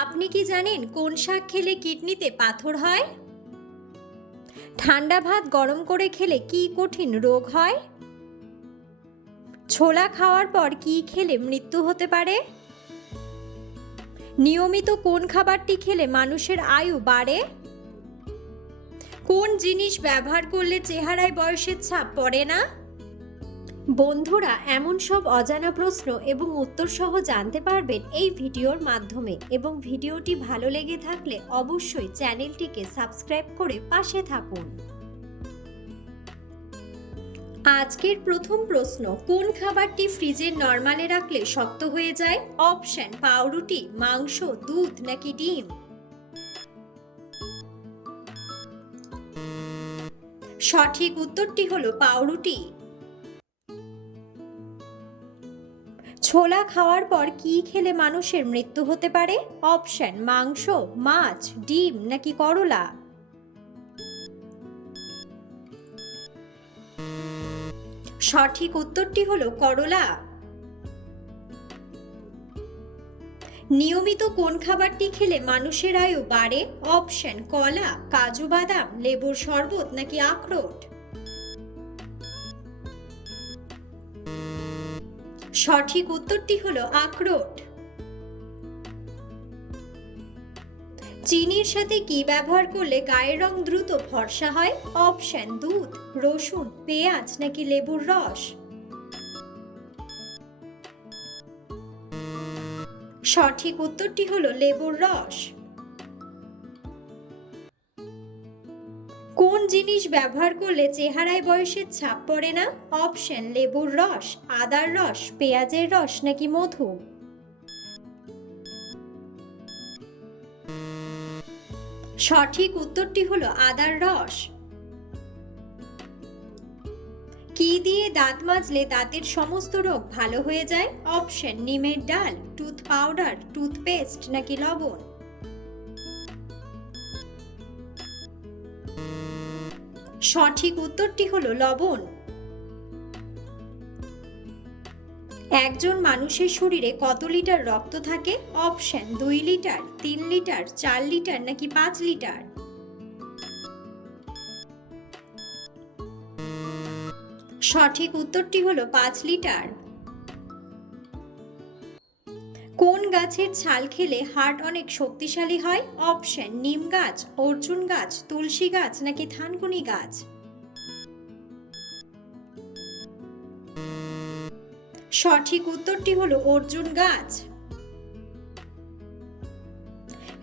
আপনি কি জানেন কোন শাক খেলে কিডনিতে পাথর হয়? ঠান্ডা ভাত গরম করে খেলে কি কঠিন রোগ হয়? ছোলা খাওয়ার পর কি খেলে মৃত্যু হতে পারে? নিয়মিত কোন খাবারটি খেলে মানুষের আয়ু বাড়ে? কোন জিনিস ব্যবহার করলে চেহারায় বয়সের ছাপ পড়ে না? বন্ধুরা, এমন সব অজানা প্রশ্ন এবং উত্তর সহ জানতে পারবেন এই ভিডিওর মাধ্যমে, এবং ভিডিওটি ভালো লেগে থাকলে অবশ্যই চ্যানেলটিকে সাবস্ক্রাইব করে পাশে থাকুন। আজকের প্রথম প্রশ্ন, কোন খাবারটি ফ্রিজে নরমালে রাখলে শক্ত হয়ে যায়? অপশন: পাউরুটি, মাংস, দুধ নাকি ডিম? সঠিক উত্তরটি হলো পাউরুটি। ছোলা খাওয়ার পর কি খেলে মানুষের মৃত্যু হতে পারে? অপশন: মাংস, মাছ, ডিম নাকি করলা? সঠিক উত্তরটি হলো করলা। নিয়মিত কোন খাবারটি খেলে মানুষের আয়ু বাড়ে? অপশন: কলা, কাজু বাদাম, লেবুর শরবত নাকি আখরোট? সঠিক উত্তরটি হলো আখরোট। চিনির সাথে কি ব্যবহার করলে গায়ের রং দ্রুত ফর্সা হয়? অপশন: দুধ, রসুন, পেঁয়াজ নাকি লেবুর রস? সঠিক উত্তরটি হলো লেবুর রস। কোন জিনিস ব্যবহার করলে চেহারায় বয়সের ছাপ পড়ে না? অপশন: লেবুর রস, আদার রস, পেঁয়াজের রস নাকি মধু? সঠিক উত্তরটি হলো আদার রস। কি দিয়ে দাঁত মাজলে দাঁতের সমস্ত রোগ ভালো হয়ে যায়? অপশন: নিমের ডাল, টুথ পাউডার, টুথপেস্ট নাকি লবণ? সঠিক উত্তরটি হলো লবণ। একজন মানুষের শরীরে কত লিটার রক্ত থাকে? অপশন: 2 লিটার, 3 লিটার, 4 লিটার নাকি 5 লিটার? সঠিক উত্তরটি হলো 5 লিটার। কোন গাছের ছাল খেলে হার্ট অনেক শক্তিশালী হয়? অপশন: নিম গাছ, অর্জুন গাছ, তুলসী গাছ নাকি থানকুনি গাছ? সঠিক উত্তরটি হলো অর্জুন গাছ।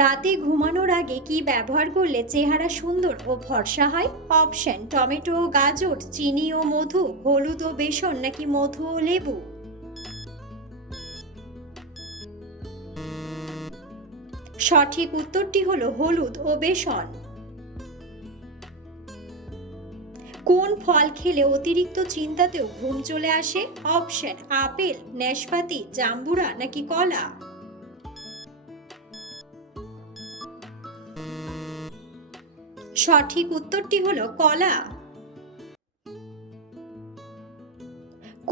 রাতে ঘুমানোর আগে কি ব্যবহার করলে চেহারা সুন্দর ও ফর্সা হয়? অপশন: টমেটো ও গাজর, চিনি ও মধু, হলুদ ও বেসন নাকি মধু ও লেবু? সঠিক উত্তরটি হলো হলুদ ও বেসন। কোন ফল খেলে অতিরিক্ত চিন্তাতেও ঘুম চলে আসে? অপশন: আপেল, নাশপাতি, জাম্বুরা নাকি কলা? সঠিক উত্তরটি হলো কলা।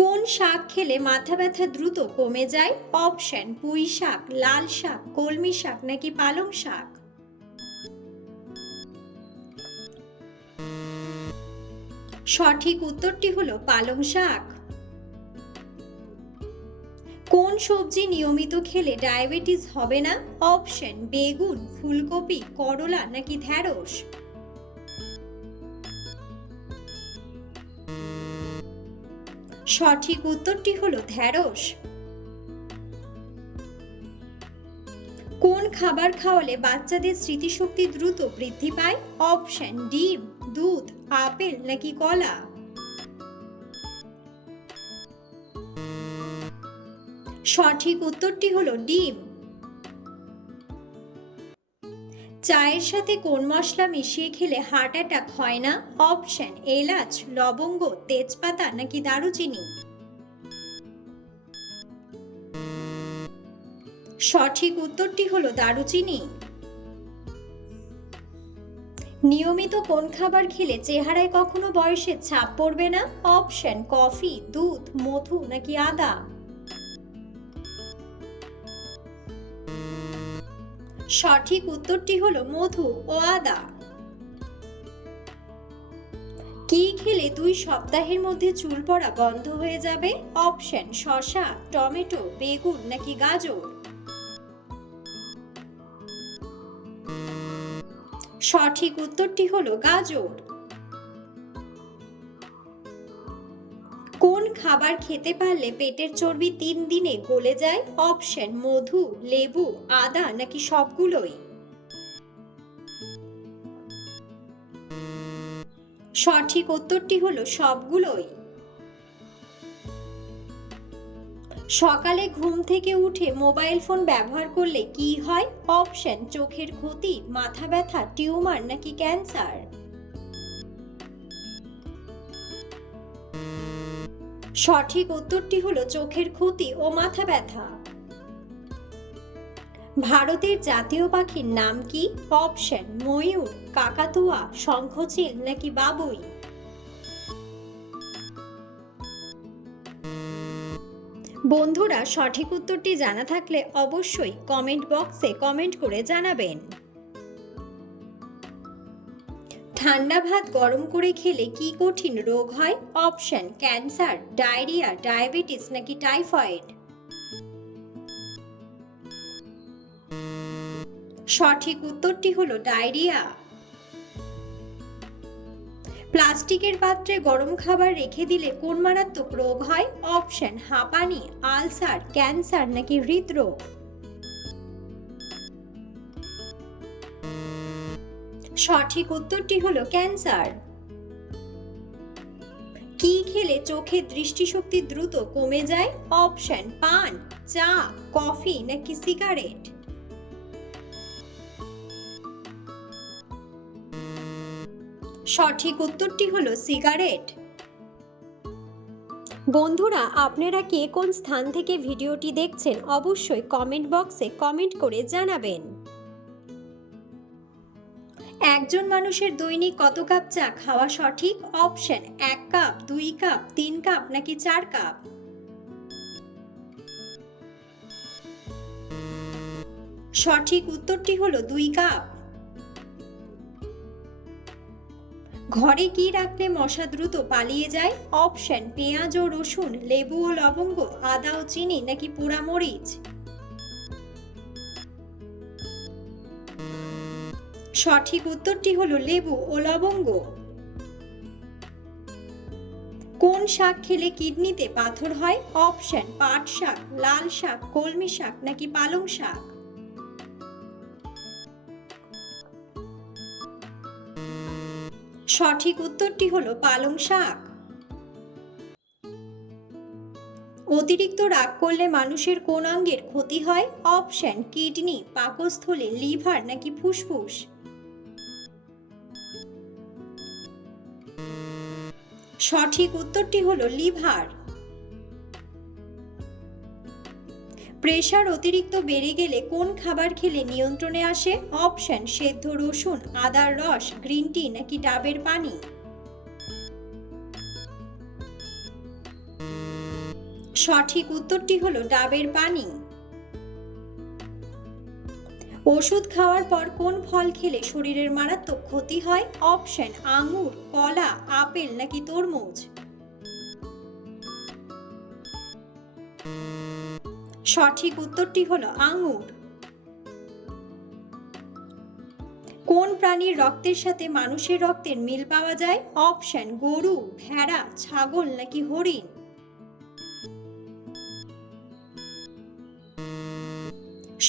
কোন শাক খেলে মাথা ব্যথা দ্রুত কমে যায়? অপশন: পুঁই শাক, লাল শাক, কলমি শাক নাকি পালং শাক? সঠিক উত্তরটি হলো পালং শাক। কোন সবজি নিয়মিত খেলে ডায়াবেটিস হবে না? অপশন: বেগুন, ফুলকপি, করলা নাকি ঢ্যাঁড়স? সঠিক উত্তরটি হলো ঢ্যাঁড়স। কোন খাবার খাওয়ালে বাচ্চাদের স্মৃতিশক্তি দ্রুত বৃদ্ধি পায়? অপশন: ডিম, দুধ, আপেল নাকি কলা? সঠিক উত্তরটি হলো ডিম। চায়ের সাথে কোন মশলা মিশিয়ে খেলে হার্ট অ্যাটাক হয় না? অপশন: এলাচ, লবঙ্গ, তেজপাতা নাকি দারুচিনি? সঠিক উত্তরটি হলো দারুচিনি। নিয়মিত কোন খাবার খেলে চেহারায় কখনো বয়সের ছাপ পড়বে না? অপশন: কফি, দুধ, মধু নাকি আদা? সঠিক উত্তরটি হলো মধু ও আদা। কি খেলে 2 সপ্তাহের মধ্যে চুল পড়া বন্ধ হয়ে যাবে? অপশন শসা, টমেটো, বেগুন নাকি গাজর। সঠিক উত্তরটি হলো গাজর। কোন খাবার খেতে পারলে পেটের চর্বি 3 দিনে গলে যায়? অপশন মধু, লেবু, আদা নাকি সবগুলোই। সঠিক উত্তরটি হলো সবগুলোই। সকালে ঘুম থেকে উঠে মোবাইল ফোন ব্যবহার করলে কি হয়? অপশন চোখের ক্ষতি, মাথা ব্যথা, টিউমার নাকি ক্যান্সার। সঠিক উত্তরটি হলো চোখের ক্ষতি ও মাথা ব্যথা। ভারতের জাতীয় পাখির নাম কি? অপশন ময়ূর, কাকাতুয়া, শঙ্খচিল নাকি বাবুই। বন্ধুরা, সঠিক উত্তরটি জানা থাকলে অবশ্যই কমেন্ট বক্সে কমেন্ট করে জানাবেন। ঠান্ডা ভাত গরম করে খেলে কি কঠিন রোগ হয়? অপশন ক্যান্সার, ডায়রিয়া, ডায়াবেটিস নাকি টাইফয়েড। সঠিক উত্তরটি হলো ডায়রিয়া। প্লাস্টিকের পাত্রে গরম খাবার রেখে দিলে কোন মারাত্মক রোগ হয়? অপশন হাঁপানি, আলসার, ক্যান্সার নাকি হৃদরোগ। সঠিক উত্তরটি হলো ক্যান্সার। কি খেলে চোখের দৃষ্টিশক্তি দ্রুত কমে যায়? অপশন পান, চা, কফি নাকি সিগারেট। সঠিক উত্তরটি হলো সিগারেট। বন্ধুরা, আপনারা কে কোন স্থান থেকে ভিডিওটি দেখছেন অবশ্যই কমেন্ট বক্সে কমেন্ট করে জানাবেন। একজন মানুষের দৈনিক কত কাপ চা খাওয়া সঠিক? অপশন 1 কাপ, 2 কাপ, 3 কাপ নাকি 4 কাপ। সঠিক উত্তরটি হলো 2 কাপ। ঘরে কি রাখলে মশা দ্রুত পালিয়ে যায়? অপশন পেঁয়াজ ও রসুন, লেবু ও লবঙ্গ, আদা ও চিনি নাকি পোড়া মরিচ। সঠিক উত্তরটি হলো লেবু ও লবঙ্গ। কোন শাক খেলে কিডনিতে পাথর হয়? অপশন পাট শাক, লাল শাক, কলমি শাক নাকি পালং শাক। সঠিক উত্তরটি হলো পালং শাক। অতিরিক্ত রাগ করলে মানুষের কোন অঙ্গের ক্ষতি হয়? অপশন কিডনি, পাকস্থলী, লিভার নাকি ফুসফুস। সঠিক উত্তরটি হলো লিভার। প্রেশার অতিরিক্ত বেড়ে গেলে কোন খাবার খেলে নিয়ন্ত্রণে আসে? অপশন সেদ্ধ রসুন, আদার রস, গ্রিন টি নাকি ডাবের পানি। সঠিক উত্তরটি হলো ডাবের পানি। ওষুধ খাওয়ার পর কোন ফল খেলে শরীরের মারাত্মক ক্ষতি হয়? অপশন আঙ্গুর, কলা, আপেল নাকি তরমুজ। সঠিক উত্তরটি হলো আঙ্গুর। কোন প্রাণীর রক্তের সাথে মানুষের রক্তের মিল পাওয়া যায়? অপশন গরু, ভেড়া, ছাগল নাকি হরিণ।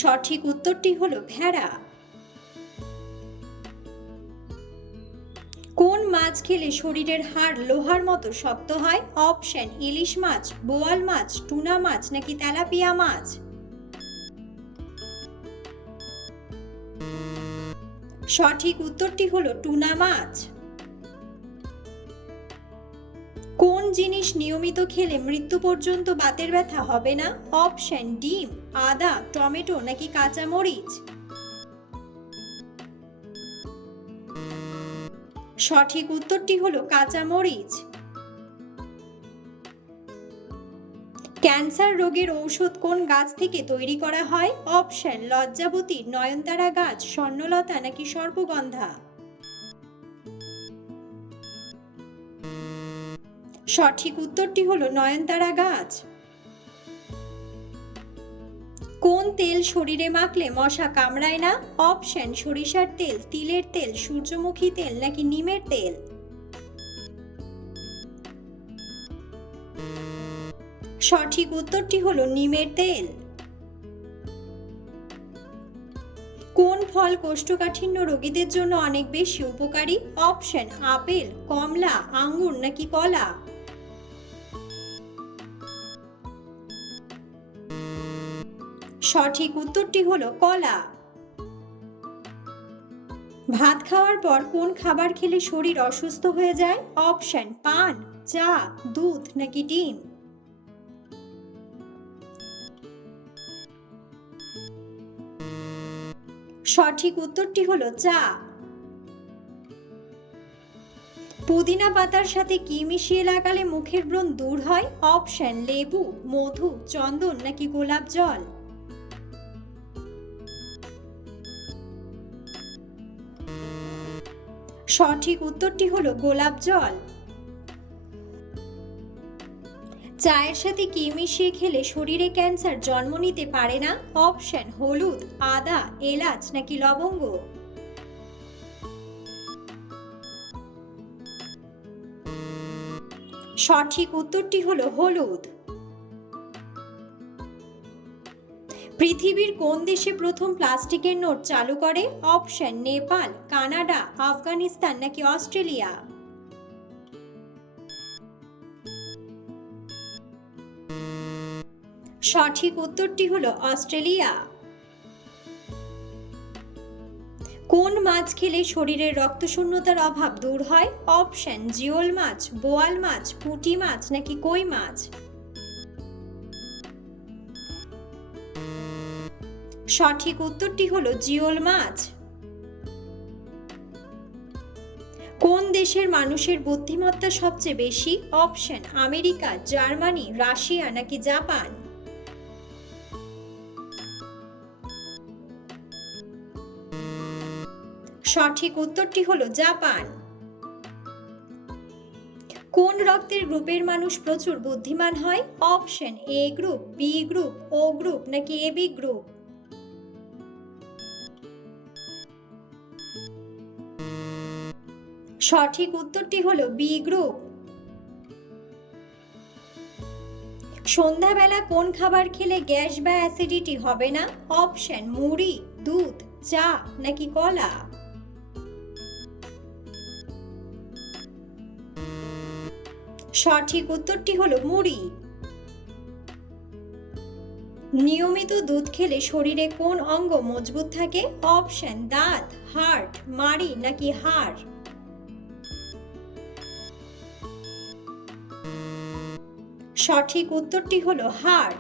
সঠিক উত্তরটি হলো ভেড়া। কোন মাছ খেলে শরীরের হাড় লোহার মতো শক্ত হয়? অপশন ইলিশ মাছ, বোয়াল মাছ, টুনা মাছ নাকি তেলাপিয়া মাছ। সঠিক উত্তরটি হলো টুনা মাছ। কোন জিনিস নিয়মিত খেলে মৃত্যু পর্যন্ত বাতের ব্যথা হবে না? অপশন ডিম, আদা, টমেটো নাকি কাঁচা মরিচ। সঠিক উত্তরটি হলো কাঁচা মরিচ। ক্যান্সার রোগের ঔষধ কোন গাছ থেকে তৈরি করা হয়? অপশন লজ্জাবতী, নয়নতারা গাছ, স্বর্ণলতা নাকি সর্পগন্ধা। সঠিক উত্তরটি হলো নয়নতারা গাছ। কোন তেল শরীরে মাখলে মশা কামড়ায় না? অপশন সরিষার তেল, তিলের তেল, সূর্যমুখী তেল নাকি নিমের তেল। সঠিক উত্তরটি হলো নিমের তেল। কোন ফল কোষ্ঠকাঠিন্য রোগীদের জন্য অনেক বেশি উপকারী? অপশন আপেল, কমলা, আঙ্গুর নাকি কলা। সঠিক উত্তরটি হলো কলা। ভাত খাওয়ার পর কোন খাবার খেলে শরীর অসুস্থ হয়ে যায়? অপশন পান, চা, দুধ নাকি ডিম। সঠিক উত্তরটি হলো চা। পুদিনা পাতার সাথে কি মিশিয়ে লাগালে মুখের ব্রণ দূর হয়? অপশন লেবু, মধু, চন্দন নাকি গোলাপ জল। সঠিক উত্তরটি হলো গোলাপ জল। চায়ের সাথে কি মিশিয়ে খেলে শরীরে ক্যান্সার জন্ম নিতে পারে না? অপশন হলুদ, আদা, এলাচ নাকি লবঙ্গ। সঠিক উত্তরটি হলো হলুদ। পৃথিবীর কোন দেশে প্রথম প্লাস্টিকের নোট চালু করে? অপশন নেপাল, কানাডা, আফগানিস্তান নাকি অস্ট্রেলিয়া। সঠিক উত্তরটি হলো অস্ট্রেলিয়া। কোন মাছ খেলে শরীরের রক্তশূন্যতার অভাব দূর হয়? অপশন জিওল মাছ, বোয়াল মাছ, পুঁটি মাছ নাকি কই মাছ। সঠিক উত্তরটি হলো জিওল মাছ। কোন দেশের মানুষের বুদ্ধিমত্তা সবচেয়ে বেশি? অপশন আমেরিকা, জার্মানি, রাশিয়া নাকি জাপান। সঠিক উত্তরটি হলো জাপান। কোন রক্তের গ্রুপের মানুষ প্রচুর বুদ্ধিমান হয়? Option A group, B group, O group নাকি এবি গ্রুপ। সঠিক উত্তরটি হলো বি গ্রুপ। সন্ধ্যাবেলা কোন খাবার খেলে গ্যাস বা অ্যাসিডিটি হবে না? অপশন মুড়ি, দুধ, চা নাকি কলা। সঠিক উত্তরটি হলো মুড়ি। নিয়মিত দুধ খেলে শরীরে কোন অঙ্গ মজবুত থাকে? অপশন দাঁত, হার্ট, মাড়ি নাকি হাড়। সঠিক উত্তরটি হলো হাড়।